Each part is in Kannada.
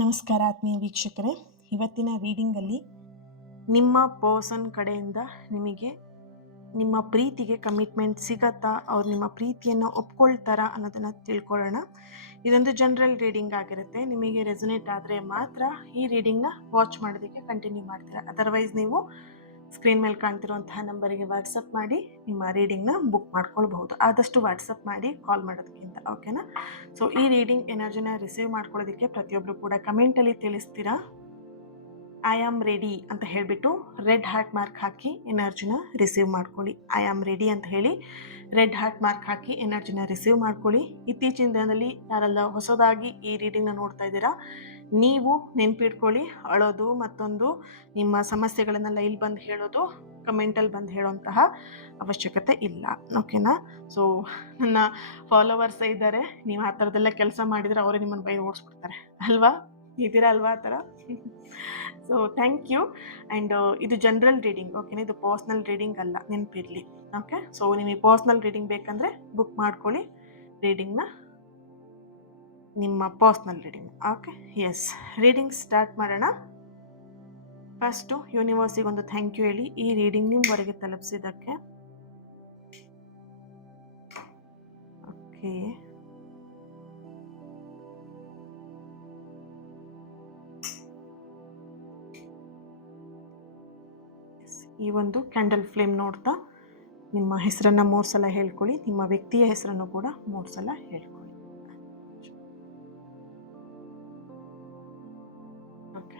ನಮಸ್ಕಾರ ಆತ್ಮೀಯ ವೀಕ್ಷಕರೇ. ಇವತ್ತಿನ ರೀಡಿಂಗಲ್ಲಿ ನಿಮ್ಮ ಪರ್ಸನ್ ಕಡೆಯಿಂದ ನಿಮಗೆ ನಿಮ್ಮ ಪ್ರೀತಿಗೆ ಕಮಿಟ್ಮೆಂಟ್ ಸಿಗತ್ತಾ, ಅವ್ರು ನಿಮ್ಮ ಪ್ರೀತಿಯನ್ನು ಒಪ್ಕೊಳ್ತಾರಾ ಅನ್ನೋದನ್ನು ತಿಳ್ಕೊಳ್ಳೋಣ. ಇದೊಂದು ಜನರಲ್ ರೀಡಿಂಗ್ ಆಗಿರುತ್ತೆ. ನಿಮಗೆ ರೆಸೊನೇಟ್ ಆದರೆ ಮಾತ್ರ ಈ ರೀಡಿಂಗ್ನ ವಾಚ್ ಮಾಡೋದಕ್ಕೆ ಕಂಟಿನ್ಯೂ ಮಾಡ್ತೀರಾ. ಅದರ್ವೈಸ್ ನೀವು ಸ್ಕ್ರೀನ್ ಮೇಲೆ ಕಾಣ್ತಿರುವಂತಹ ನಂಬರಿಗೆ ವಾಟ್ಸಪ್ ಮಾಡಿ ನಿಮ್ಮ ರೀಡಿಂಗ್ನ ಬುಕ್ ಮಾಡ್ಕೊಳ್ಬಹುದು. ಆದಷ್ಟು ವಾಟ್ಸಪ್ ಮಾಡಿ ಕಾಲ್ ಮಾಡೋದಕ್ಕಿಂತ, ಓಕೆನಾ? ಸೊ ಈ ರೀಡಿಂಗ್ ಎನರ್ಜಿನ ರಿಸೀವ್ ಮಾಡ್ಕೊಳ್ಳೋದಕ್ಕೆ ಪ್ರತಿಯೊಬ್ಬರು ಕೂಡ ಕಮೆಂಟಲ್ಲಿ ತಿಳಿಸ್ತೀರಾ ಐ ಆಮ್ ರೆಡಿ ಅಂತ ಹೇಳಿಬಿಟ್ಟು ರೆಡ್ ಹಾರ್ಟ್ ಮಾರ್ಕ್ ಹಾಕಿ ಎನರ್ಜಿನ ರಿಸೀವ್ ಮಾಡ್ಕೊಳ್ಳಿ. ಐ ಆಮ್ ರೆಡಿ ಅಂತ ಹೇಳಿ ರೆಡ್ ಹಾರ್ಟ್ ಮಾರ್ಕ್ ಹಾಕಿ ಎನರ್ಜಿನ ರಿಸೀವ್ ಮಾಡ್ಕೊಳ್ಳಿ. ಇತ್ತೀಚಿನ ದಿನದಲ್ಲಿ ಯಾರೆಲ್ಲ ಹೊಸದಾಗಿ ಈ ರೀಡಿಂಗ್ನ ನೋಡ್ತಾ ಇದ್ದೀರಾ, ನೀವು ನೆನ್ಪಿಟ್ಕೊಳ್ಳಿ, ಅಳೋದು ಮತ್ತೊಂದು ನಿಮ್ಮ ಸಮಸ್ಯೆಗಳನ್ನೆಲ್ಲ ಇಲ್ಲಿ ಬಂದು ಹೇಳೋದು, ಕಮೆಂಟಲ್ಲಿ ಬಂದು ಹೇಳೋಂತಹ ಅವಶ್ಯಕತೆ ಇಲ್ಲ, ಓಕೆನಾ? ಸೊ ನನ್ನ ಫಾಲೋವರ್ಸ್ ಇದ್ದಾರೆ, ನೀವು ಆ ಥರದ್ದೆಲ್ಲ ಕೆಲಸ ಮಾಡಿದರೆ ಅವರೇ ನಿಮ್ಮನ್ನು ಬೈ ಓಡಿಸ್ಬಿಡ್ತಾರೆ ಅಲ್ವಾ? ಇದ್ದೀರಾ ಅಲ್ವಾ ಆ ಥರ? So thank you. ಆ್ಯಂಡ್ ಇದು ಜನರಲ್ ರೀಡಿಂಗ್, ಓಕೆನಾ? ಇದು ಪರ್ಸ್ನಲ್ ರೀಡಿಂಗ್ ಅಲ್ಲ, ನೆನಪಿರಲಿ. ಓಕೆ, ಸೊ ನಿಮಗೆ ಪರ್ಸ್ನಲ್ ರೀಡಿಂಗ್ ಬೇಕಂದರೆ ಬುಕ್ ಮಾಡ್ಕೊಳ್ಳಿ ರೀಡಿಂಗ್ನ, ನಿಮ್ಮ personal reading. Okay, yes, reading start ಮಾಡೋಣ. ಫಸ್ಟು ಯೂನಿವರ್ಸಿಗೆ ಒಂದು ಥ್ಯಾಂಕ್ ಯು ಹೇಳಿ ಈ ರೀಡಿಂಗ್ ನಿಮ್ಮವರೆಗೆ ತಲುಪಿಸಿದ್ದಕ್ಕೆ. ಓಕೆ, ಈ ಒಂದು ಕ್ಯಾಂಡಲ್ ಫ್ಲೇಮ್ ನೋಡ್ತಾ ನಿಮ್ಮ ಹೆಸರನ್ನು 3 ಸಲ ಹೇಳ್ಕೊಳ್ಳಿ. ನಿಮ್ಮ ವ್ಯಕ್ತಿಯ ಹೆಸರನ್ನು ಕೂಡ 3 ಸಲ ಹೇಳ್ಕೊಳ್ಳಿ. ಓಕೆ,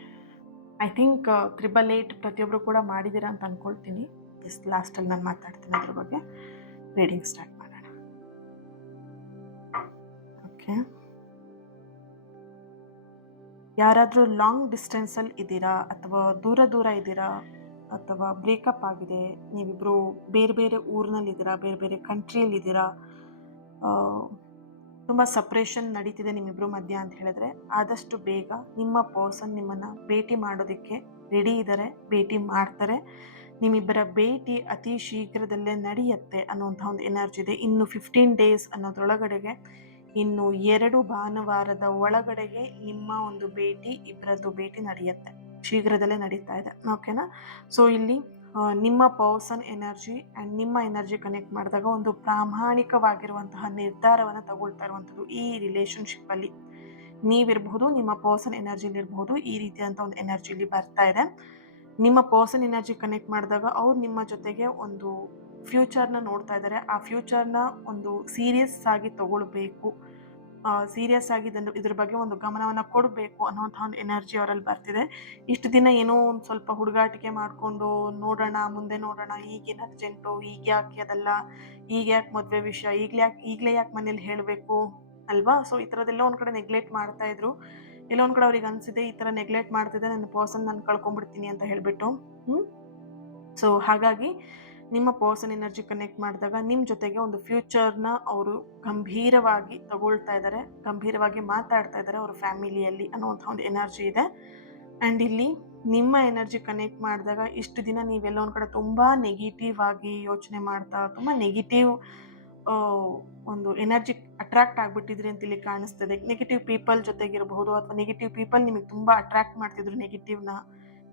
ಐ ಥಿಂಕ್ 888 ಪ್ರತಿಯೊಬ್ಬರು ಕೂಡ ಮಾಡಿದ್ದೀರಾ ಅಂತ ಅಂದ್ಕೊಳ್ತೀನಿ. ಎಸ್, ಲಾಸ್ಟಲ್ಲಿ ನಾನು ಮಾತಾಡ್ತೀನಿ ಅದ್ರ ಬಗ್ಗೆ. ರೀಡಿಂಗ್ ಸ್ಟಾರ್ಟ್ ಮಾಡೋಣ. ಓಕೆ, ಯಾರಾದರೂ ಲಾಂಗ್ ಡಿಸ್ಟೆನ್ಸಲ್ಲಿ ಇದ್ದೀರಾ ಅಥವಾ ದೂರ ಇದ್ದೀರಾ ಅಥವಾ ಬ್ರೇಕಪ್ ಆಗಿದೆ, ನೀವಿಬ್ಬರು ಬೇರೆ ಬೇರೆ ಊರಿನಲ್ಲಿದ್ದೀರಾ, ಬೇರೆ ಬೇರೆ ಕಂಟ್ರಿಯಲ್ಲಿದ್ದೀರಾ, ತುಂಬ ಸಪ್ರೇಷನ್ ನಡೀತಿದೆ ನಿಮ್ಮಿಬ್ಬರು ಮಧ್ಯ ಅಂತ ಹೇಳಿದ್ರೆ, ಆದಷ್ಟು ಬೇಗ ನಿಮ್ಮ ಪರ್ಸನ್ ನಿಮ್ಮನ್ನು ಭೇಟಿ ಮಾಡೋದಕ್ಕೆ ರೆಡಿ ಇದ್ದಾರೆ, ಭೇಟಿ ಮಾಡ್ತಾರೆ. ನಿಮ್ಮಿಬ್ಬರ ಭೇಟಿ ಅತಿ ಶೀಘ್ರದಲ್ಲೇ ನಡೆಯುತ್ತೆ ಅನ್ನೋಂಥ ಒಂದು ಎನರ್ಜಿ ಇದೆ. ಇನ್ನು 15 ಡೇಸ್ ಅನ್ನೋದ್ರೊಳಗಡೆಗೆ, ಇನ್ನು 2 ಭಾನುವಾರದ ಒಳಗಡೆಗೆ ನಿಮ್ಮ ಒಂದು ಭೇಟಿ, ಇಬ್ಬರದ್ದು ಭೇಟಿ ನಡೆಯುತ್ತೆ, ಶೀಘ್ರದಲ್ಲೇ ನಡೀತಾ ಇದೆ, ಓಕೆನಾ? ಸೊ ಇಲ್ಲಿ ನಿಮ್ಮ ಪರ್ಸನ್ ಎನರ್ಜಿ ಆ್ಯಂಡ್ ನಿಮ್ಮ ಎನರ್ಜಿ ಕನೆಕ್ಟ್ ಮಾಡಿದಾಗ ಒಂದು ಪ್ರಾಮಾಣಿಕವಾಗಿರುವಂತಹ ನಿರ್ಧಾರವನ್ನು ತಗೊಳ್ತಾ ಇರುವಂಥದ್ದು ಈ ರಿಲೇಷನ್ಶಿಪ್ಪಲ್ಲಿ. ನೀವಿರಬಹುದು, ನಿಮ್ಮ ಪರ್ಸನ್ ಎನರ್ಜಿಲಿರಬಹುದು, ಈ ರೀತಿಯಾದಂಥ ಒಂದು ಎನರ್ಜಿಲಿ ಬರ್ತಾ ಇದೆ. ನಿಮ್ಮ ಪರ್ಸನ್ ಎನರ್ಜಿ ಕನೆಕ್ಟ್ ಮಾಡಿದಾಗ ಅವ್ರು ನಿಮ್ಮ ಜೊತೆಗೆ ಒಂದು ಫ್ಯೂಚರ್ನ ನೋಡ್ತಾ ಇದ್ದಾರೆ. ಆ ಫ್ಯೂಚರ್ನ ಒಂದು ಸೀರಿಯಸ್ ಆಗಿ ತಗೊಳ್ಬೇಕು, ಸೀರಿಯಸ್ ಆಗಿ ಇದ್ರ ಬಗ್ಗೆ ಒಂದು ಗಮನವನ್ನು ಕೊಡಬೇಕು ಅನ್ನೋಂಥ ಒಂದು ಎನರ್ಜಿ ಅವರಲ್ಲಿ ಬರ್ತಿದೆ. ಇಷ್ಟು ದಿನ ಏನೋ ಒಂದು ಸ್ವಲ್ಪ ಹುಡುಗಾಟಿಕೆ ಮಾಡಿಕೊಂಡು ನೋಡೋಣ, ಮುಂದೆ ನೋಡೋಣ, ಈಗೇನು ಅರ್ಜೆಂಟು, ಈಗ ಯಾಕೆ ಅದೆಲ್ಲ, ಈಗ ಯಾಕೆ ಮದುವೆ ವಿಷಯ, ಈಗಲೇ ಯಾಕೆ ಮನೇಲಿ ಹೇಳಬೇಕು ಅಲ್ವಾ? ಸೊ ಈ ಥರದ್ದೆಲ್ಲ ಒಂದು ಕಡೆ ನೆಗ್ಲೆಕ್ಟ್ ಮಾಡ್ತಾ ಇದ್ರು. ಎಲ್ಲೊಂದು ಕಡೆ ಅವ್ರಿಗೆ ಅನಿಸಿದೆ, ಈ ಥರ ನೆಗ್ಲೆಕ್ಟ್ ಮಾಡ್ತಿದ್ದೆ, ನನ್ನ ಪರ್ಸನ್ ನಾನು ಕಳ್ಕೊಂಡ್ಬಿಡ್ತೀನಿ ಅಂತ ಹೇಳಿಬಿಟ್ಟು. ಸೊ ಹಾಗಾಗಿ ನಿಮ್ಮ ಪರ್ಸನ್ ಎನರ್ಜಿ ಕನೆಕ್ಟ್ ಮಾಡಿದಾಗ ನಿಮ್ಮ ಜೊತೆಗೆ ಒಂದು ಫ್ಯೂಚರ್ನ ಅವರು ಗಂಭೀರವಾಗಿ ತಗೊಳ್ತಾ ಇದ್ದಾರೆ, ಗಂಭೀರವಾಗಿ ಮಾತಾಡ್ತಾ ಇದ್ದಾರೆ ಅವ್ರ ಫ್ಯಾಮಿಲಿಯಲ್ಲಿ ಅನ್ನೋವಂಥ ಒಂದು ಎನರ್ಜಿ ಇದೆ. ಆ್ಯಂಡ್ ಇಲ್ಲಿ ನಿಮ್ಮ ಎನರ್ಜಿ ಕನೆಕ್ಟ್ ಮಾಡಿದಾಗ ಇಷ್ಟು ದಿನ ನೀವೆಲ್ಲ ಒಂದು ಕಡೆ ತುಂಬ ನೆಗೆಟಿವ್ ಆಗಿ ಯೋಚನೆ ಮಾಡ್ತಾ, ತುಂಬ ನೆಗೆಟಿವ್ ಒಂದು ಎನರ್ಜಿ ಅಟ್ರಾಕ್ಟ್ ಆಗಿಬಿಟ್ಟಿದ್ರಿ ಅಂತ ಇಲ್ಲಿ ಕಾಣಿಸ್ತದೆ. ನೆಗೆಟಿವ್ ಪೀಪಲ್ ಜೊತೆಗಿರಬಹುದು, ಅಥವಾ ನೆಗೆಟಿವ್ ಪೀಪಲ್ ನಿಮಗೆ ತುಂಬ ಅಟ್ರಾಕ್ಟ್ ಮಾಡ್ತಿದ್ರು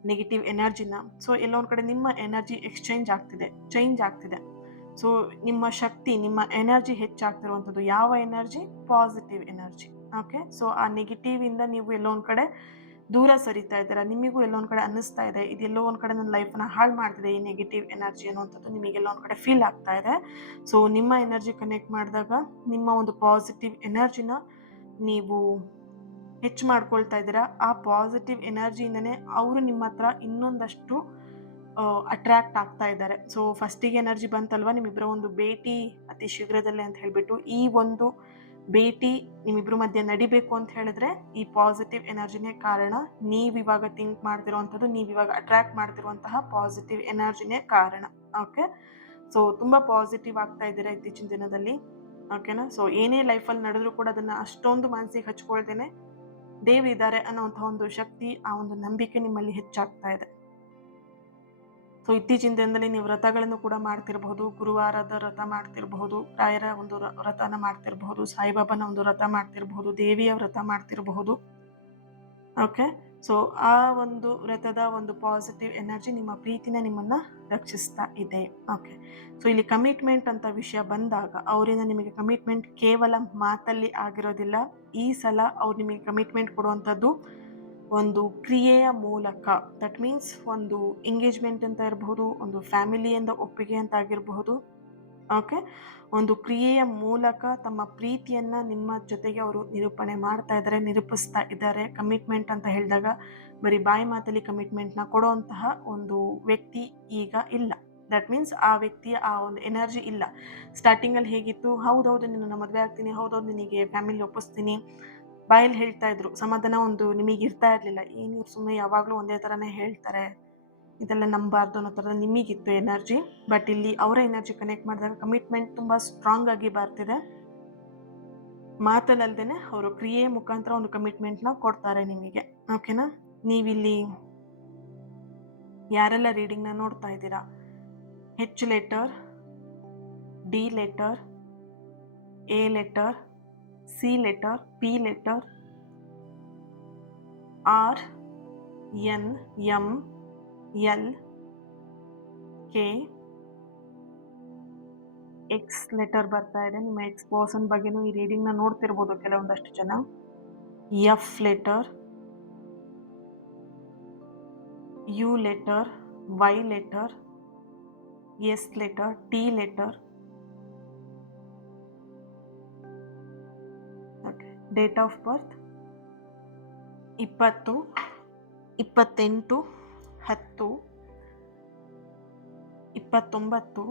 ನೆಗೆಟಿವ್ ಎನರ್ಜಿನ. ಸೊ ಎಲ್ಲೊಂದು ಕಡೆ ನಿಮ್ಮ ಎನರ್ಜಿ ಎಕ್ಸ್ಚೇಂಜ್ ಆಗ್ತಿದೆ, ಚೇಂಜ್ ಆಗ್ತಿದೆ. ಸೊ ನಿಮ್ಮ ಶಕ್ತಿ, ನಿಮ್ಮ ಎನರ್ಜಿ ಹೆಚ್ಚಾಗ್ತಿರುವಂಥದ್ದು ಯಾವ energy? Positive energy. Okay, so ಆ ನೆಗೆಟಿವಿಂದ ನೀವು ಎಲ್ಲೊಂದು ಕಡೆ ದೂರ ಸರಿತಾ ಇದ್ದೀರಾ. ನಿಮಗೂ ಎಲ್ಲೊಂದು ಕಡೆ ಅನ್ನಿಸ್ತಾ ಇದೆ, ಇದೆಲ್ಲೋ ಒಂದು ಕಡೆ ನನ್ನ ಲೈಫನ್ನ ಹಾಳು ಮಾಡ್ತಿದೆ ಈ ನೆಗೆಟಿವ್ ಎನರ್ಜಿ ಅನ್ನುವಂಥದ್ದು ನಿಮಗೆಲ್ಲ ಒಂದು ಕಡೆ ಫೀಲ್ ಆಗ್ತಾ ಇದೆ. ಸೊ ನಿಮ್ಮ ಎನರ್ಜಿ ಕನೆಕ್ಟ್ ಮಾಡಿದಾಗ ನಿಮ್ಮ ಒಂದು ಪಾಸಿಟಿವ್ ಎನರ್ಜಿನ ನೀವು ಹೆಚ್ಚು ಮಾಡ್ಕೊಳ್ತಾ ಇದ್ದೀರಾ. ಆ ಪಾಸಿಟಿವ್ ಎನರ್ಜಿಯಿಂದನೇ ಅವರು ನಿಮ್ಮ ಹತ್ರ ಇನ್ನೊಂದಷ್ಟು ಅಟ್ರಾಕ್ಟ್ ಆಗ್ತಾ ಇದ್ದಾರೆ. ಸೊ ಫಸ್ಟಿಗೆ ಎನರ್ಜಿ ಬಂತಲ್ವ, ನಿಮ್ಮಿಬ್ಬರ ಒಂದು ಭೇಟಿ ಅತಿ ಶೀಘ್ರದಲ್ಲೇ ಅಂತ ಹೇಳಿಬಿಟ್ಟು, ಈ ಒಂದು ಭೇಟಿ ನಿಮ್ಮಿಬ್ಬರ ಮಧ್ಯೆ ನಡಿಬೇಕು ಅಂತ ಹೇಳಿದ್ರೆ ಈ ಪಾಸಿಟಿವ್ ಎನರ್ಜಿನೇ ಕಾರಣ. ನೀವಿವಾಗ ಥಿಂಕ್ ಮಾಡ್ತಿರುವಂಥದ್ದು, ನೀವಿವಾಗ ಅಟ್ರಾಕ್ಟ್ ಮಾಡ್ತಿರುವಂತಹ ಪಾಸಿಟಿವ್ ಎನರ್ಜಿನೇ ಕಾರಣ. ಓಕೆ, ಸೊ ತುಂಬ ಪಾಸಿಟಿವ್ ಆಗ್ತಾ ಇದ್ದೀರಾ ಇತ್ತೀಚಿನ ದಿನದಲ್ಲಿ, ಓಕೆನಾ? ಸೊ ಏನೇ ಲೈಫಲ್ಲಿ ನಡೆದ್ರೂ ಕೂಡ ಅದನ್ನು ಅಷ್ಟೊಂದು ಮನಸ್ಸಿಗೆ ಹಚ್ಕೊಳ್ತೇನೆ, ದೇವರಿದ್ದಾರೆ ಅನ್ನೋಂಥ ಒಂದು ಶಕ್ತಿ, ಆ ಒಂದು ನಂಬಿಕೆ ನಿಮ್ಮಲ್ಲಿ ಹೆಚ್ಚಾಗ್ತಾ ಇದೆ. ಸೊ ಇತ್ತೀಚಿನ ದಿನದಲ್ಲಿ ನೀವು ವ್ರತಗಳನ್ನು ಕೂಡ ಮಾಡ್ತಿರಬಹುದು, ಗುರುವಾರದ ವ್ರತ ಮಾಡ್ತಿರಬಹುದು, ರಾಯರ ಒಂದು ವ್ರತನ ಮಾಡ್ತಿರಬಹುದು, ಸಾಯಿಬಾಬಾನ ಒಂದು ವ್ರತ ಮಾಡ್ತಿರಬಹುದು, ದೇವಿಯ ವ್ರತ ಮಾಡ್ತಿರಬಹುದು. ಓಕೆ. ಸೊ ಆ ಒಂದು ವ್ರತದ ಒಂದು ಪಾಸಿಟಿವ್ ಎನರ್ಜಿ ನಿಮ್ಮ ಪ್ರೀತಿನ ನಿಮ್ಮನ್ನು ರಕ್ಷಿಸ್ತಾ ಇದೆ. ಓಕೆ. ಸೊ ಇಲ್ಲಿ ಕಮಿಟ್ಮೆಂಟ್ ಅಂತ ವಿಷಯ ಬಂದಾಗ ಅವರಿಂದ ನಿಮಗೆ ಕಮಿಟ್ಮೆಂಟ್ ಕೇವಲ ಮಾತಲ್ಲಿ ಆಗಿರೋದಿಲ್ಲ. ಈ ಸಲ ಅವ್ರು ನಿಮಗೆ ಕಮಿಟ್ಮೆಂಟ್ ಕೊಡುವಂಥದ್ದು ಒಂದು ಕ್ರಿಯೆಯ ಮೂಲಕ. ದಟ್ ಮೀನ್ಸ್ ಒಂದು ಎಂಗೇಜ್ಮೆಂಟ್ ಅಂತ ಇರಬಹುದು, ಒಂದು ಫ್ಯಾಮಿಲಿಯಿಂದ ಒಪ್ಪಿಗೆ ಅಂತ ಆಗಿರಬಹುದು. ಓಕೆ. ಒಂದು ಕ್ರಿಯೆಯ ಮೂಲಕ ತಮ್ಮ ಪ್ರೀತಿಯನ್ನು ನಿಮ್ಮ ಜೊತೆಗೆ ಅವರು ನಿರೂಪಣೆ ಮಾಡ್ತಾ ಇದ್ದಾರೆ, ನಿರೂಪಿಸ್ತಾ ಇದ್ದಾರೆ. ಕಮಿಟ್ಮೆಂಟ್ ಅಂತ ಹೇಳಿದಾಗ ಬರೀ ಬಾಯಿ ಮಾತಲ್ಲಿ ಕಮಿಟ್ಮೆಂಟ್ನ ಕೊಡುವಂತಹ ಒಂದು ವ್ಯಕ್ತಿ ಈಗ ಇಲ್ಲ. ದಟ್ ಮೀನ್ಸ್ ಆ ವ್ಯಕ್ತಿಯ ಆ ಒಂದು ಎನರ್ಜಿ ಇಲ್ಲ. ಸ್ಟಾರ್ಟಿಂಗಲ್ಲಿ ಹೇಗಿತ್ತು, ಹೌದೌದು ನಿನ್ನ ಮದುವೆ ಆಗ್ತೀನಿ, ಹೌದೌದು ನಿನಗೆ ಫ್ಯಾಮಿಲಿ ಒಪ್ಪಿಸ್ತೀನಿ, ಬಾಯಲ್ಲಿ ಹೇಳ್ತಾ ಇದ್ರು. ಸಮಾಧಾನ ಒಂದು ನಿಮಗೆ ಇರ್ತಾ ಇರಲಿಲ್ಲ. ಏನು ಇವ್ರು ಸುಮ್ಮನೆ ಯಾವಾಗಲೂ ಒಂದೇ ಥರನೇ ಹೇಳ್ತಾರೆ, ಇದೆಲ್ಲ ನಂಬಾರ್ದು ಅನ್ನೋ ಥರದ ನಿಮಗಿತ್ತು ಎನರ್ಜಿ. ಬಟ್ ಇಲ್ಲಿ ಅವರ ಎನರ್ಜಿ ಕನೆಕ್ಟ್ ಮಾಡಿದಾಗ ಕಮಿಟ್ಮೆಂಟ್ ತುಂಬ ಸ್ಟ್ರಾಂಗ್ ಆಗಿ ಬರ್ತಿದೆ. ಮಾತಲ್ಲದೇ ಅವರು ಕ್ರಿಯೆಯ ಮುಖಾಂತರ ಒಂದು ಕಮಿಟ್ಮೆಂಟ್ನ ಕೊಡ್ತಾರೆ ನಿಮಗೆ. ಓಕೆನಾ. ನೀವಿಲ್ಲಿ ಯಾರೆಲ್ಲ ರೀಡಿಂಗ್ನ ನೋಡ್ತಾ ಇದ್ದೀರಾ, H letter, D letter, A letter, C letter, P letter, R, N, M, L, K, X letter ಬರ್ತಾ ಇದೆ. ನಿಮ್ಮ ಎಕ್ಸ್ ಪರ್ಸನ್ ಬಗ್ಗೆನೂ ಈ ರೀಡಿಂಗ್ನ ನೋಡ್ತಿರ್ಬೋದು ಕೆಲವೊಂದಷ್ಟು ಜನ. F letter, U letter, Y letter, S letter, T letter. Okay. Date of birth 20, 28, 10, 29,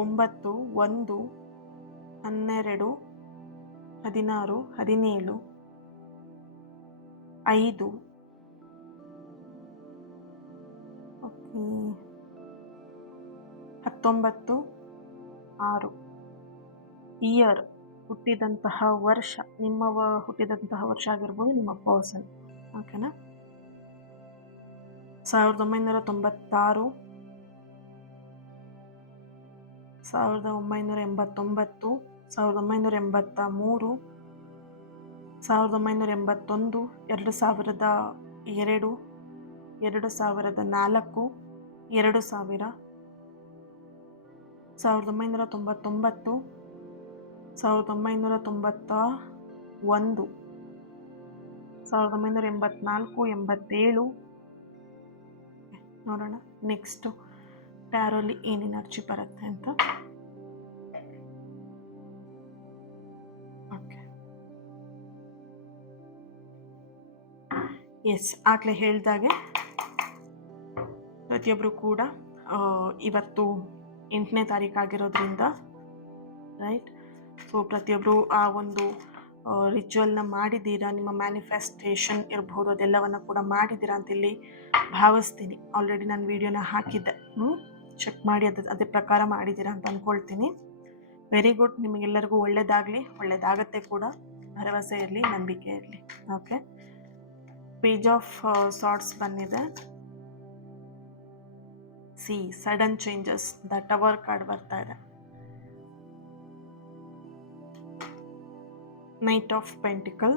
9, 1, 12, 16, 17, 5. Okay. 19, 6. Year, ಹುಟ್ಟಿದಂತಹ ವರ್ಷ, ನಿಮ್ಮ ಹುಟ್ಟಿದಂತಹ ವರ್ಷ ಆಗಿರ್ಬೋದು ನಿಮ್ಮ ಪರ್ಸನ್. ಓಕೆನಾ. 1996, 1989, 1983, 1981, 2002, 2004, 2000, 1999, 1991, 1984, 87. ನೋಡೋಣ ನೆಕ್ಸ್ಟು ಟ್ಯಾರೋಲಿ ಏನು ಎನರ್ಜಿ ಬರುತ್ತೆ ಅಂತ. ಓಕೆ. ಎಸ್, ಆಗಲೇ ಹೇಳಿದಾಗೆ ಪ್ರತಿಯೊಬ್ಬರು ಕೂಡ ಇವತ್ತು 8ನೇ ತಾರೀಕು ಆಗಿರೋದ್ರಿಂದ ರೈಟ್. ಸೊ ಪ್ರತಿಯೊಬ್ಬರು ಆ ಒಂದು ರಿಚುವಲ್ನ ಮಾಡಿದ್ದೀರಾ, ನಿಮ್ಮ ಮ್ಯಾನಿಫೆಸ್ಟೇಷನ್ ಇರ್ಬೋದು ಅದೆಲ್ಲವನ್ನು ಕೂಡ ಮಾಡಿದ್ದೀರಾ ಅಂತ ಇಲ್ಲಿ ಭಾವಿಸ್ತೀನಿ. ಆಲ್ರೆಡಿ ನಾನು ವಿಡಿಯೋನ ಹಾಕಿದ್ದೆ, ಚೆಕ್ ಮಾಡಿ ಅದೇ ಪ್ರಕಾರ ಮಾಡಿದ್ದೀರಾ ಅಂತ ಅಂದ್ಕೊಳ್ತೀನಿ. Very good. ನಿಮಗೆಲ್ಲರಿಗೂ ಒಳ್ಳೆಯದಾಗಲಿ, ಒಳ್ಳೆಯದಾಗತ್ತೆ ಕೂಡ. ಭರವಸೆ ಇರಲಿ, ನಂಬಿಕೆ ಇರಲಿ. ಓಕೆ. ಪೇಜ್ ಆಫ್ ಸಾರ್ಟ್ಸ್ ಬಂದಿದೆ. C sudden changes, the tower card ಬರ್ತಾ ಇದೆ. Knight of Pentacle,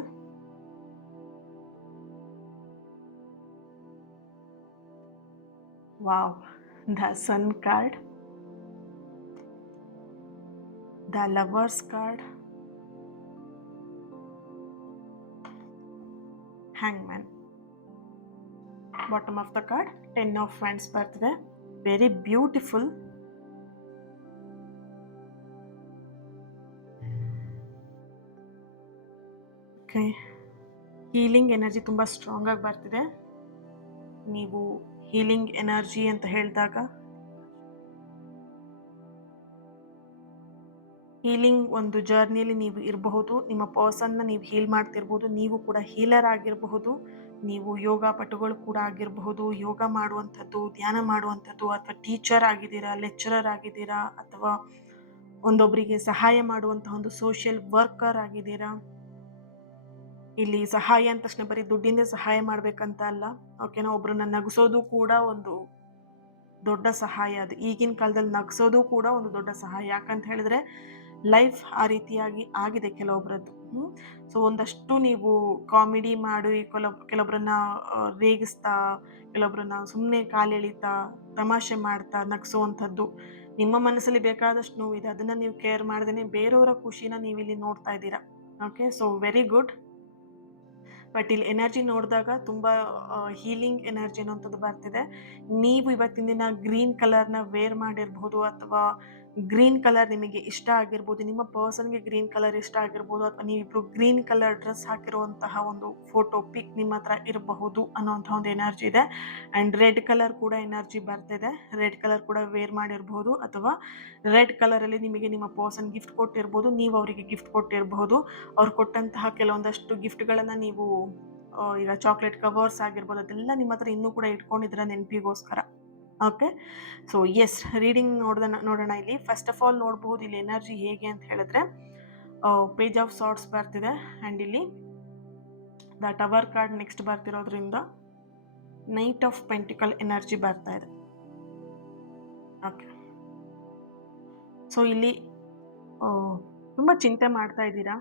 wow, the Sun card, the Lovers card, Hangman. Bottom of the card 10 of Wands birthday, very beautiful. Okay. Healing energy ತುಂಬ ಸ್ಟ್ರಾಂಗ್ ಆಗಿ ಬರ್ತಿದೆ. ನೀವು ಹೀಲಿಂಗ್ ಎನರ್ಜಿ ಅಂತ ಹೇಳಿದಾಗ ಹೀಲಿಂಗ್ ಒಂದು ಜರ್ನಿಯಲ್ಲಿ ನೀವು ಇರಬಹುದು. ನಿಮ್ಮ ಪರ್ಸನ್ನ ನೀವು ಹೀಲ್ ಮಾಡ್ತಿರ್ಬೋದು. ನೀವು ಕೂಡ ಹೀಲರ್ ಆಗಿರಬಹುದು. ನೀವು ಯೋಗ ಪಟುಗಳು ಕೂಡ ಆಗಿರಬಹುದು. ಯೋಗ ಮಾಡುವಂಥದ್ದು, ಧ್ಯಾನ ಮಾಡುವಂಥದ್ದು, ಅಥವಾ ಟೀಚರ್ ಆಗಿದ್ದೀರಾ, ಲೆಕ್ಚರರ್ ಆಗಿದ್ದೀರಾ, ಅಥವಾ ಒಂದೊಬ್ಬರಿಗೆ ಸಹಾಯ ಮಾಡುವಂತಹ ಒಂದು ಸೋಷಿಯಲ್ ವರ್ಕರ್ ಆಗಿದ್ದೀರಾ. ಇಲ್ಲಿ ಸಹಾಯ ಅಂದ ತಕ್ಷಣ ಬರೀ ದುಡ್ಡಿಂದ ಸಹಾಯ ಮಾಡ್ಬೇಕಂತ ಅಲ್ಲ. ಓಕೆನಾ. ಒಬ್ರನ್ನ ನಗಿಸೋದು ಕೂಡ ಒಂದು ದೊಡ್ಡ ಸಹಾಯ. ಅದು ಈಗಿನ ಕಾಲದಲ್ಲಿ ನಗಿಸೋದು ಕೂಡ ಒಂದು ದೊಡ್ಡ ಸಹಾಯ. ಯಾಕಂತ ಹೇಳಿದ್ರೆ ಲೈಫ್ ಆ ರೀತಿಯಾಗಿ ಆಗಿದೆ ಕೆಲವೊಬ್ಬರದ್ದು. ಸೊ ಒಂದಷ್ಟು ನೀವು ಕಾಮಿಡಿ ಮಾಡಿ ಕೆಲವೊಬ್ಬರನ್ನ ರೇಗಿಸ್ತಾ, ಕೆಲವೊಬ್ಬರನ್ನ ಸುಮ್ಮನೆ ಕಾಲೆಳಿತಾ, ತಮಾಷೆ ಮಾಡ್ತಾ ನಗಿಸುವಂಥದ್ದು. ನಿಮ್ಮ ಮನಸ್ಸಲ್ಲಿ ಬೇಕಾದಷ್ಟು ನೋವಿದೆ, ಅದನ್ನು ನೀವು ಕೇರ್ ಮಾಡ್ದೇ ಬೇರೆಯವರ ಖುಷಿನ ನೀವಿಲ್ಲಿ ನೋಡ್ತಾ ಇದ್ದೀರಾ. Okay, so very good. But ಇಲ್ಲಿ ಎನರ್ಜಿ ನೋಡಿದಾಗ ತುಂಬ ಹೀಲಿಂಗ್ ಎನರ್ಜಿ ಅನ್ನೋಂಥದ್ದು ಬರ್ತಿದೆ. ನೀವು ಇವತ್ತಿನ ದಿನ ಗ್ರೀನ್ ಕಲರ್ನ ವೇರ್ ಮಾಡಿರ್ಬೋದು, ಅಥವಾ ಗ್ರೀನ್ ಕಲರ್ ನಿಮಗೆ ಇಷ್ಟ ಆಗಿರ್ಬೋದು, ನಿಮ್ಮ ಪರ್ಸನ್ಗೆ ಗ್ರೀನ್ ಕಲರ್ ಇಷ್ಟ ಆಗಿರ್ಬೋದು, ಅಥವಾ ನೀವಿಬ್ರು ಗ್ರೀನ್ ಕಲರ್ ಡ್ರೆಸ್ ಹಾಕಿರುವಂತಹ ಒಂದು ಫೋಟೋ ಪಿಕ್ ನಿಮ್ಮ ಹತ್ರ ಇರಬಹುದು ಅನ್ನೋಂಥ ಒಂದು ಎನರ್ಜಿ ಇದೆ. ಆ್ಯಂಡ್ ರೆಡ್ ಕಲರ್ ಕೂಡ ಎನರ್ಜಿ ಬರ್ತಿದೆ. ರೆಡ್ ಕಲರ್ ಕೂಡ ವೇರ್ ಮಾಡಿರ್ಬೋದು, ಅಥವಾ ರೆಡ್ ಕಲರಲ್ಲಿ ನಿಮಗೆ ನಿಮ್ಮ ಪರ್ಸನ್ ಗಿಫ್ಟ್ ಕೊಟ್ಟಿರ್ಬೋದು, ನೀವು ಅವರಿಗೆ ಗಿಫ್ಟ್ ಕೊಟ್ಟಿರಬಹುದು. ಅವ್ರು ಕೊಟ್ಟಂತಹ ಕೆಲವೊಂದಷ್ಟು ಗಿಫ್ಟ್ಗಳನ್ನು ನೀವು ಈಗ ಚಾಕ್ಲೇಟ್ ಕವರ್ಸ್ ಆಗಿರ್ಬೋದು, ಅದೆಲ್ಲ ನಿಮ್ಮ ಹತ್ರ ಇನ್ನೂ ಕೂಡ ಇಟ್ಕೊಂಡಿದ್ದೀರ ನೆನಪಿಗೋಸ್ಕರ. ಓಕೆ, ಸೊ ಎಸ್, ರೀಡಿಂಗ್ ನೋಡೋಣ. ಇಲ್ಲಿ ಫಸ್ಟ್ ಆಫ್ ಆಲ್ ನೋಡ್ಬೋದು ಇಲ್ಲಿ ಎನರ್ಜಿ ಹೇಗೆ ಅಂತ ಹೇಳಿದ್ರೆ, ಪೇಜ್ ಆಫ್ ಸಾರ್ಟ್ಸ್ ಬರ್ತಿದೆ. ಆ್ಯಂಡ್ ಇಲ್ಲಿ ದ ಟವರ್ ಕಾರ್ಡ್ ನೆಕ್ಸ್ಟ್ ಬರ್ತಿರೋದ್ರಿಂದ ನೈಟ್ ಆಫ್ ಪೆಂಟಿಕಲ್ ಎನರ್ಜಿ ಬರ್ತಾ ಇದೆ. ಓಕೆ, ಸೊ ಇಲ್ಲಿ ತುಂಬ ಚಿಂತೆ ಮಾಡ್ತಾ ಇದ್ದೀರಾ,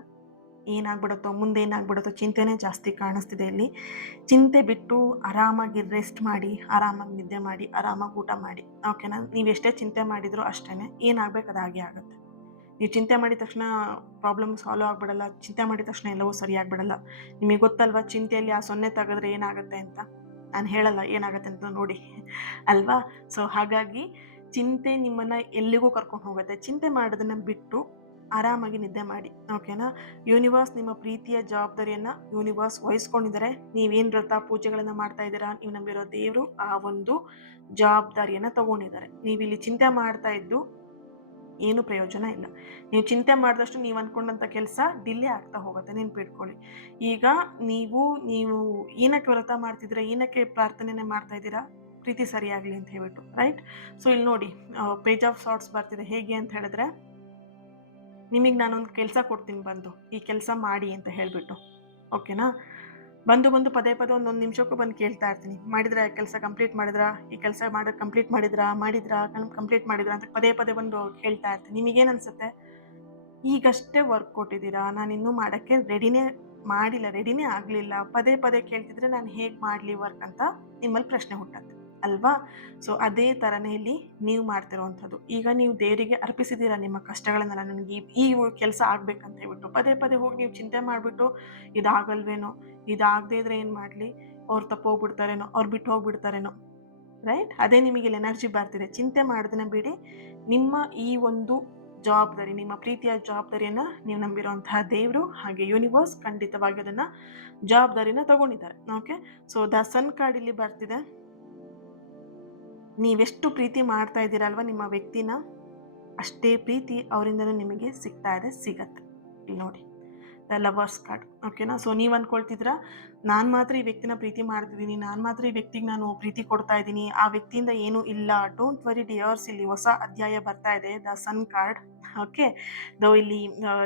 ಏನಾಗ್ಬಿಡುತ್ತೋ, ಮುಂದೆ ಏನಾಗ್ಬಿಡುತ್ತೋ ಚಿಂತೆನೇ ಜಾಸ್ತಿ ಕಾಣಿಸ್ತಿದೆ ಇಲ್ಲಿ. ಚಿಂತೆ ಬಿಟ್ಟು ಆರಾಮಾಗಿ ರೆಸ್ಟ್ ಮಾಡಿ, ಆರಾಮಾಗಿ ನಿದ್ದೆ ಮಾಡಿ, ಆರಾಮಾಗಿ ಊಟ ಮಾಡಿ. ಓಕೆನಾ? ನೀವು ಎಷ್ಟೇ ಚಿಂತೆ ಮಾಡಿದರೂ ಅಷ್ಟೇ, ಏನಾಗಬೇಕು ಅದು ಹಾಗೆ ಆಗುತ್ತೆ. ನೀವು ಚಿಂತೆ ಮಾಡಿದ ತಕ್ಷಣ ಪ್ರಾಬ್ಲಮ್ ಸಾಲ್ವ್ ಆಗಿಬಿಡಲ್ಲ, ಚಿಂತೆ ಮಾಡಿದ ತಕ್ಷಣ ಎಲ್ಲವೂ ಸರಿಯಾಗಿಬಿಡಲ್ಲ. ನಿಮಗೆ ಗೊತ್ತಲ್ವ ಚಿಂತೆಯಲ್ಲಿ ಆ 0 ತೆಗೆದ್ರೆ ಏನಾಗುತ್ತೆ ಅಂತ. ನಾನು ಹೇಳಲ್ಲ ಏನಾಗುತ್ತೆ ಅಂತ, ನೋಡಿ ಅಲ್ವಾ? ಸೊ ಹಾಗಾಗಿ ಚಿಂತೆ ನಿಮ್ಮನ್ನು ಎಲ್ಲಿಗೂ ಕರ್ಕೊಂಡು ಹೋಗುತ್ತೆ. ಚಿಂತೆ ಮಾಡೋದನ್ನು ಬಿಟ್ಟು ಆರಾಮಾಗಿ ನಿದ್ದೆ ಮಾಡಿ. ಓಕೆನಾ? ಯೂನಿವರ್ಸ್ ನಿಮ್ಮ ಪ್ರೀತಿಯ ಜವಾಬ್ದಾರಿಯನ್ನು ಯೂನಿವರ್ಸ್ ವಹಿಸ್ಕೊಂಡಿದ್ದಾರೆ. ನೀವೇನು ವ್ರತ ಪೂಜೆಗಳನ್ನು ಮಾಡ್ತಾ ಇದ್ದೀರಾ, ನೀವು ನಂಬಿರೋ ದೇವರು ಆ ಒಂದು ಜವಾಬ್ದಾರಿಯನ್ನು ತಗೊಂಡಿದ್ದಾರೆ. ನೀವಿಲ್ಲಿ ಚಿಂತೆ ಮಾಡ್ತಾ ಇದ್ದು ಏನು ಪ್ರಯೋಜನ ಇಲ್ಲ. ನೀವು ಚಿಂತೆ ಮಾಡಿದಷ್ಟು ನೀವು ಅಂದ್ಕೊಂಡಂಥ ಕೆಲಸ ಡಿಲೇ ಆಗ್ತಾ ಹೋಗುತ್ತೆ, ನೆನ್ಪಿಟ್ಕೊಳ್ಳಿ. ಈಗ ನೀವು ಏನಕ್ಕೆ ವ್ರತ ಮಾಡ್ತಿದ್ದೀರಾ, ಏನಕ್ಕೆ ಪ್ರಾರ್ಥನೆನೇ ಮಾಡ್ತಾ ಇದ್ದೀರಾ, ಪ್ರೀತಿ ಸರಿಯಾಗಲಿ ಅಂತ ಹೇಳ್ಬಿಟ್ಟು, ರೈಟ್? ಸೊ ಇಲ್ಲಿ ನೋಡಿ, ಪೇಜ್ ಆಫ್ ಸಾರ್ಟ್ಸ್ ಬರ್ತಿದೆ. ಹೇಗೆ ಅಂತ ಹೇಳಿದ್ರೆ, ನಿಮಗೆ ನಾನೊಂದು ಕೆಲಸ ಕೊಡ್ತೀನಿ, ಬಂದು ಈ ಕೆಲಸ ಮಾಡಿ ಅಂತ ಹೇಳಿಬಿಟ್ಟು. ಓಕೆನಾ? ಬಂದು ಪದೇ ಒಂದೊಂದು ನಿಮಿಷಕ್ಕೂ ಬಂದು ಕೇಳ್ತಾ ಇರ್ತೀನಿ, ಮಾಡಿದ್ರಾ ಕೆಲಸ, ಕಂಪ್ಲೀಟ್ ಮಾಡಿದ್ರಾ, ಈ ಕೆಲಸ ಕಂಪ್ಲೀಟ್ ಮಾಡಿದ್ರಾ ಕಂಪ್ಲೀಟ್ ಮಾಡಿದ್ರಾ ಅಂತ ಪದೇ ಬಂದು ಕೇಳ್ತಾ ಇರ್ತೀನಿ. ನಿಮಗೇನು ಅನಿಸುತ್ತೆ? ಈಗಷ್ಟೇ ವರ್ಕ್ ಕೊಟ್ಟಿದ್ದೀರಾ, ನಾನು ಇನ್ನೂ ಮಾಡೋಕ್ಕೆ ರೆಡಿನೇ ಆಗಲಿಲ್ಲ, ಪದೇ ಕೇಳ್ತಿದ್ರೆ ನಾನು ಹೇಗೆ ಮಾಡಲಿ ವರ್ಕ್ ಅಂತ ನಿಮ್ಮಲ್ಲಿ ಪ್ರಶ್ನೆ ಹುಟ್ಟುತ್ತೆ ಅಲ್ವಾ? ಸೊ ಅದೇ ಥರನೇ ಇಲ್ಲಿ ನೀವು ಮಾಡ್ತಿರೋವಂಥದ್ದು. ಈಗ ನೀವು ದೇವರಿಗೆ ಅರ್ಪಿಸಿದ್ದೀರಾ ನಿಮ್ಮ ಕಷ್ಟಗಳನ್ನೆಲ್ಲ, ನನಗೆ ಈ ಕೆಲಸ ಆಗಬೇಕಂತ ಹೇಳ್ಬಿಟ್ಟು. ಪದೇ ಹೋಗಿ ನೀವು ಚಿಂತೆ ಮಾಡಿಬಿಟ್ಟು ಇದಾಗಲ್ವೇನೋ, ಇದಾಗದೇ ಇದ್ರೆ ಏನು ಮಾಡಲಿ, ಅವ್ರು ತಪ್ಪೋಗ್ಬಿಡ್ತಾರೇನೋ, ಅವ್ರು ಬಿಟ್ಟು ಹೋಗ್ಬಿಡ್ತಾರೇನೋ, ರೈಟ್? ಅದೇ ನಿಮಗೆ ಇಲ್ಲಿ ಎನರ್ಜಿ ಬರ್ತಿದೆ. ಚಿಂತೆ ಮಾಡೋದನ್ನ ಬಿಡಿ, ನಿಮ್ಮ ಈ ಒಂದು ಜವಾಬ್ದಾರಿ, ನಿಮ್ಮ ಪ್ರೀತಿಯ ಜವಾಬ್ದಾರಿಯನ್ನು ನೀವು ನಂಬಿರುವಂತಹ ದೇವರು ಹಾಗೆ ಯೂನಿವರ್ಸ್ ಖಂಡಿತವಾಗಿ ಅದನ್ನು ಜವಾಬ್ದಾರಿನ ತಗೊಂಡಿದ್ದಾರೆ. Okay, so the sun card ಇಲ್ಲಿ ಬರ್ತಿದೆ. ನೀವೆಷ್ಟು ಪ್ರೀತಿ ಮಾಡ್ತಾ ಇದ್ದೀರಲ್ವ ನಿಮ್ಮ ವ್ಯಕ್ತಿನ, ಅಷ್ಟೇ ಪ್ರೀತಿ ಅವರಿಂದಲೂ ನಿಮಗೆ ಸಿಗತ್ತೆ. ಇಲ್ಲಿ ನೋಡಿ, ದ ಲವರ್ಸ್ ಕಾರ್ಡ್. ಓಕೆನಾ? ಸೊ ನೀವು ಅಂದ್ಕೊಳ್ತಿದ್ರ, ನಾನು ಮಾತ್ರ ಈ ವ್ಯಕ್ತಿನ ಪ್ರೀತಿ ಮಾಡ್ತಿದ್ದೀನಿ, ನಾನು ಮಾತ್ರ ಈ ವ್ಯಕ್ತಿಗೆ ನಾನು ಪ್ರೀತಿ ಕೊಡ್ತಾ ಇದ್ದೀನಿ, ಆ ವ್ಯಕ್ತಿಯಿಂದ ಏನೂ ಇಲ್ಲ. ಡೋಂಟ್ ವರಿ ಡಿಯರ್ಸ್, ಇಲ್ಲಿ ಹೊಸ ಅಧ್ಯಾಯ ಬರ್ತಾ ಇದೆ, ದ ಸನ್ ಕಾರ್ಡ್. ಓಕೆ, ಇಲ್ಲಿ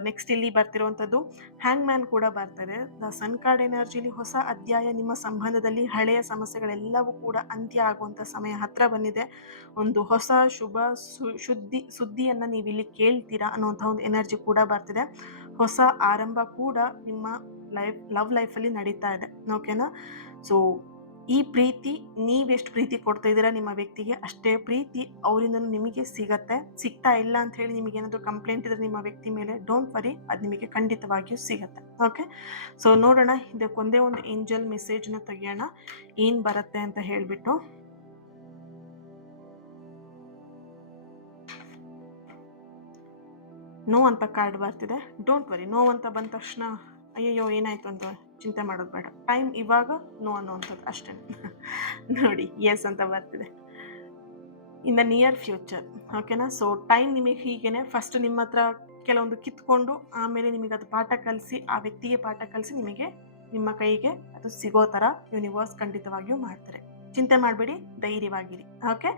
ನೆಕ್ಸ್ಟ್ ಇಲ್ಲಿ ಬರ್ತಿರುವಂಥದ್ದು ಹ್ಯಾಂಗ್ ಮ್ಯಾನ್ ಕೂಡ ಬರ್ತದೆ. ದ ಸನ್ ಕಾರ್ಡ್ ಎನರ್ಜಿಲಿ ಹೊಸ ಅಧ್ಯಾಯ, ನಿಮ್ಮ ಸಂಬಂಧದಲ್ಲಿ ಹಳೆಯ ಸಮಸ್ಯೆಗಳೆಲ್ಲವೂ ಕೂಡ ಅಂತ್ಯ ಆಗುವಂಥ ಸಮಯ ಹತ್ರ ಬಂದಿದೆ. ಒಂದು ಹೊಸ ಶುಭ ಸುದ್ದಿಯನ್ನು ನೀವು ಇಲ್ಲಿ ಕೇಳ್ತೀರಾ ಅನ್ನುವಂಥ ಒಂದು ಎನರ್ಜಿ ಕೂಡ ಬರ್ತಿದೆ. ಹೊಸ ಆರಂಭ ಕೂಡ ನಿಮ್ಮ ಲವ್ ಲೈಫಲ್ಲಿ ನಡೀತಾ ಇದೆ. ಓಕೆನಾ? ಸೊ ಈ ಪ್ರೀತಿ, ನೀವೆಷ್ಟು ಪ್ರೀತಿ ಕೊಡ್ತಾ ಇದ್ದೀರಾ ನಿಮ್ಮ ವ್ಯಕ್ತಿಗೆ, ಅಷ್ಟೇ ಪ್ರೀತಿ ಅವರಿಂದ ನಿಮಗೆ ಸಿಗ್ತಾ ಇಲ್ಲ ಅಂತ ಹೇಳಿ ನಿಮಗೇನಾದರೂ ಕಂಪ್ಲೇಂಟ್ ಇದ್ರೆ ನಿಮ್ಮ ವ್ಯಕ್ತಿ ಮೇಲೆ, ಡೋಂಟ್ ವರಿ, ಅದು ನಿಮಗೆ ಖಂಡಿತವಾಗಿಯೂ ಸಿಗುತ್ತೆ. ಓಕೆ, ಸೊ ನೋಡೋಣ, ಇದಕ್ಕೊಂದೇ ಒಂದು ಏಂಜಲ್ ಮೆಸೇಜ್ನ ತೆಗಿಯೋಣ, ಏನು ಬರುತ್ತೆ ಅಂತ ಹೇಳಿಬಿಟ್ಟು. ನೋ ಅಂತ ಕಾರ್ಡ್ ಬರ್ತಿದೆ. ಡೋಂಟ್ ವರಿ, ನೋ ಅಂತ ಬಂದ ತಕ್ಷಣ ಅಯ್ಯಯ್ಯೋ ಏನಾಯ್ತು ಅಂತ ಚಿಂತೆ ಮಾಡೋದು ಬೇಡ. ಟೈಮ್ ಇವಾಗ ನೋ ಅನ್ನೋವಂಥದ್ದು ಅಷ್ಟೇ. ನೋಡಿ, ಎಸ್ ಅಂತ ಬರ್ತಿದೆ, ಇನ್ ದ ನಿಯರ್ ಫ್ಯೂಚರ್. ಓಕೆನಾ? ಸೊ ಟೈಮ್ ನಿಮಗೆ ಹೀಗೇನೆ ಫಸ್ಟ್ ನಿಮ್ಮ ಹತ್ರ ಕೆಲವೊಂದು ಕಿತ್ಕೊಂಡು, ಆಮೇಲೆ ನಿಮಗೆ ಅದು ಪಾಠ ಕಲಿಸಿ, ಆ ವ್ಯಕ್ತಿಗೆ ಪಾಠ ಕಲಿಸಿ, ನಿಮಗೆ ನಿಮ್ಮ ಕೈಗೆ ಅದು ಸಿಗೋ ಥರ ಯೂನಿವರ್ಸ್ ಖಂಡಿತವಾಗಿಯೂ ಮಾಡ್ತಾರೆ. ಚಿಂತೆ ಮಾಡಬೇಡಿ, ಧೈರ್ಯವಾಗಿರಿ. Okay,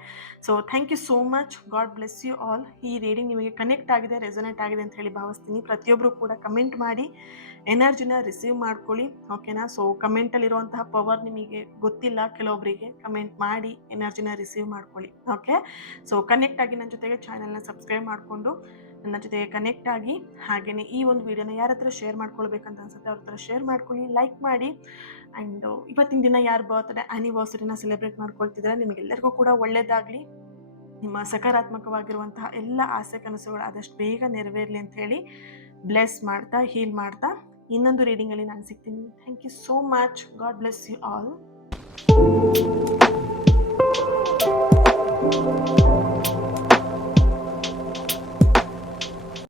so thank you so much. God bless you all. ಈ ರೀಡಿಂಗ್ ನಿಮಗೆ ಕನೆಕ್ಟ್ ಆಗಿದೆ, ರೆಸೊನೇಟ್ ಆಗಿದೆ ಅಂತ ಹೇಳಿ ಭಾವಿಸ್ತೀನಿ. ಪ್ರತಿಯೊಬ್ಬರು ಕೂಡ ಕಮೆಂಟ್ ಮಾಡಿ ಎನರ್ಜಿನ ರಿಸೀವ್ ಮಾಡ್ಕೊಳ್ಳಿ. ಓಕೆನಾ? ಸೊ ಕಮೆಂಟಲ್ಲಿರುವಂತಹ ಪವರ್ ನಿಮಗೆ ಗೊತ್ತಿಲ್ಲ ಕೆಲವೊಬ್ಬರಿಗೆ, ಕಮೆಂಟ್ ಮಾಡಿ ಎನರ್ಜಿನ ರಿಸೀವ್ ಮಾಡ್ಕೊಳ್ಳಿ. ಓಕೆ, ಸೊ ಕನೆಕ್ಟ್ ಆಗಿ ನನ್ನ ಜೊತೆಗೆ ಚಾನಲ್ನ ಸಬ್ಸ್ಕ್ರೈಬ್ ಮಾಡಿಕೊಂಡು ನನ್ನ ಜೊತೆಗೆ ಕನೆಕ್ಟ್ ಆಗಿ. ಹಾಗೆಯೇ ಈ ಒಂದು ವಿಡಿಯೋನ ಯಾರ ಹತ್ರ ಶೇರ್ ಮಾಡ್ಕೊಳ್ಬೇಕಂತ ಅನ್ಸುತ್ತೆ ಅವ್ರ ಹತ್ರ ಶೇರ್ ಮಾಡ್ಕೊಳ್ಳಿ, ಲೈಕ್ ಮಾಡಿ. ಆ್ಯಂಡ್ ಇವತ್ತಿನ ದಿನ ಯಾರು ಬರ್ತ್ಡೇ ಆ್ಯನಿವರ್ಸರಿನ ಸೆಲೆಬ್ರೇಟ್ ಮಾಡ್ಕೊಳ್ತಿದ್ದಾರೆ ನಿಮಗೆಲ್ಲರಿಗೂ ಕೂಡ ಒಳ್ಳೆಯದಾಗಲಿ. ನಿಮ್ಮ ಸಕಾರಾತ್ಮಕವಾಗಿರುವಂತಹ ಎಲ್ಲ ಆಸೆ ಕನಸುಗಳು ಆದಷ್ಟು ಬೇಗ ನೆರವೇರಲಿ ಅಂತ ಹೇಳಿ ಬ್ಲೆಸ್ ಮಾಡ್ತಾ, ಹೀಲ್ ಮಾಡ್ತಾ ಇನ್ನೊಂದು ರೀಡಿಂಗಲ್ಲಿ ನಾನು ಸಿಗ್ತೀನಿ. Thank you so much. God bless you all.